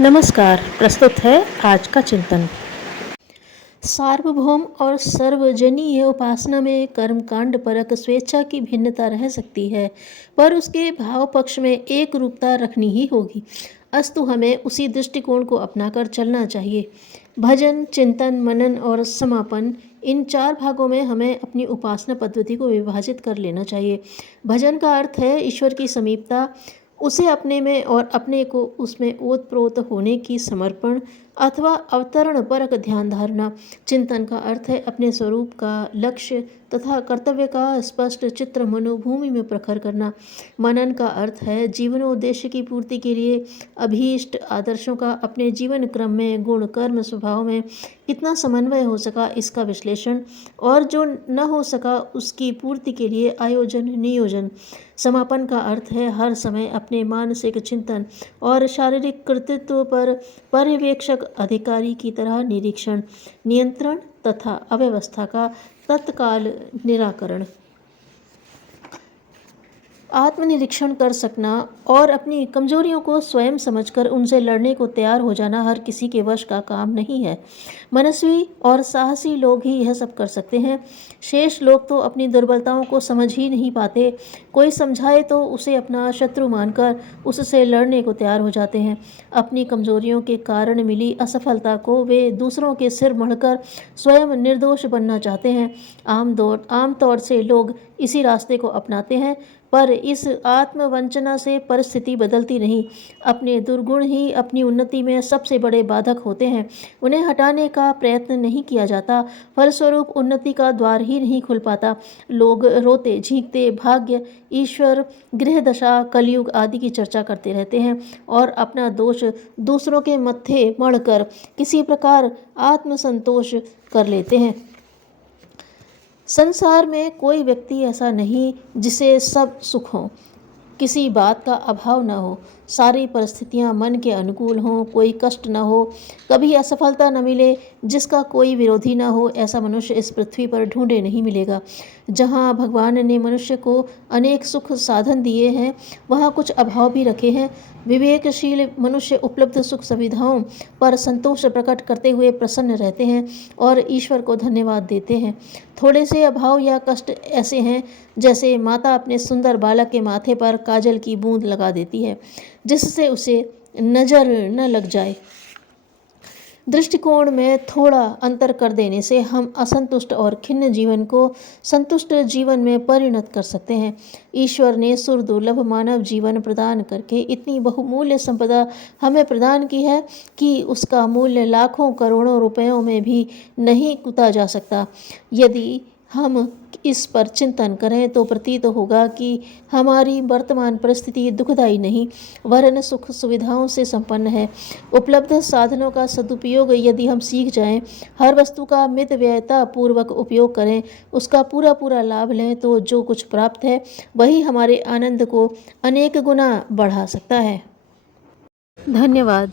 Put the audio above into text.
नमस्कार। प्रस्तुत है आज का चिंतन। सार्वभौम और सर्वजनीय उपासना में कर्मकांड परक स्वेच्छा की भिन्नता रह सकती है, पर उसके भाव पक्ष में एक रूपता रखनी ही होगी। अस्तु हमें उसी दृष्टिकोण को अपनाकर चलना चाहिए। भजन, चिंतन, मनन और समापन, इन 4 भागों में हमें अपनी उपासना पद्धति को विभाजित कर लेना चाहिए। भजन का अर्थ है ईश्वर की समीपता, उसे अपने में और अपने को उसमें ओतप्रोत होने की समर्पण अथवा अवतरण परक ध्यान धारणा। चिंतन का अर्थ है अपने स्वरूप का लक्ष्य तथा कर्तव्य का स्पष्ट चित्र मनोभूमि में प्रखर करना। मनन का अर्थ है जीवनोद्देश्य की पूर्ति के लिए अभीष्ट आदर्शों का अपने जीवन क्रम में, गुण, कर्म, स्वभाव में कितना समन्वय हो सका इसका विश्लेषण, और जो न हो सका उसकी पूर्ति के लिए आयोजन, नियोजन। समापन का अर्थ है हर समय अपने मानसिक चिंतन और शारीरिक कृतित्व पर पर्यवेक्षक अधिकारी की तरह निरीक्षण, नियंत्रण तथा अव्यवस्था का तत्काल निराकरण। आत्मनिरीक्षण कर सकना और अपनी कमजोरियों को स्वयं समझकर उनसे लड़ने को तैयार हो जाना हर किसी के वश का काम नहीं है। मनस्वी और साहसी लोग ही यह सब कर सकते हैं। शेष लोग तो अपनी दुर्बलताओं को समझ ही नहीं पाते। कोई समझाए तो उसे अपना शत्रु मानकर उससे लड़ने को तैयार हो जाते हैं। अपनी कमजोरियों के कारण मिली असफलता को वे दूसरों के सिर मढ़कर स्वयं निर्दोष बनना चाहते हैं। आमतौर से लोग इसी रास्ते को अपनाते हैं, पर इस आत्मवंचना से परिस्थिति बदलती नहीं। अपने दुर्गुण ही अपनी उन्नति में सबसे बड़े बाधक होते हैं। उन्हें हटाने का प्रयत्न नहीं किया जाता, फलस्वरूप उन्नति का द्वार ही नहीं खुल पाता। लोग रोते झींकते भाग्य, ईश्वर, गृह दशा, कलयुग आदि की चर्चा करते रहते हैं और अपना दोष दूसरों के मत्थे मढ़कर किसी प्रकार आत्मसंतोष कर लेते हैं। संसार में कोई व्यक्ति ऐसा नहीं जिसे सब सुख हो, किसी बात का अभाव न हो, सारी परिस्थितियां मन के अनुकूल हों, कोई कष्ट न हो, कभी असफलता न मिले, जिसका कोई विरोधी न हो। ऐसा मनुष्य इस पृथ्वी पर ढूंढे नहीं मिलेगा। जहाँ भगवान ने मनुष्य को अनेक सुख साधन दिए हैं, वहाँ कुछ अभाव भी रखे हैं। विवेकशील मनुष्य उपलब्ध सुख सुविधाओं पर संतोष प्रकट करते हुए प्रसन्न रहते हैं और ईश्वर को धन्यवाद देते हैं। थोड़े से अभाव या कष्ट ऐसे हैं जैसे माता अपने सुंदर बालक के माथे पर काजल की बूंद लगा देती है, जिससे उसे नजर न लग जाए। दृष्टिकोण में थोड़ा अंतर कर देने से हम असंतुष्ट और खिन्न जीवन को संतुष्ट जीवन में परिणत कर सकते हैं। ईश्वर ने सुरदुर्लभ मानव जीवन प्रदान करके इतनी बहुमूल्य संपदा हमें प्रदान की है कि उसका मूल्य लाखों करोड़ों रुपयों में भी नहीं कुता जा सकता। यदि हम इस पर चिंतन करें तो प्रतीत होगा कि हमारी वर्तमान परिस्थिति दुखदायी नहीं, वरन सुख सुविधाओं से संपन्न है। उपलब्ध साधनों का सदुपयोग यदि हम सीख जाएं, हर वस्तु का मितव्ययता पूर्वक उपयोग करें, उसका पूरा पूरा लाभ लें, तो जो कुछ प्राप्त है वही हमारे आनंद को अनेक गुना बढ़ा सकता है। धन्यवाद।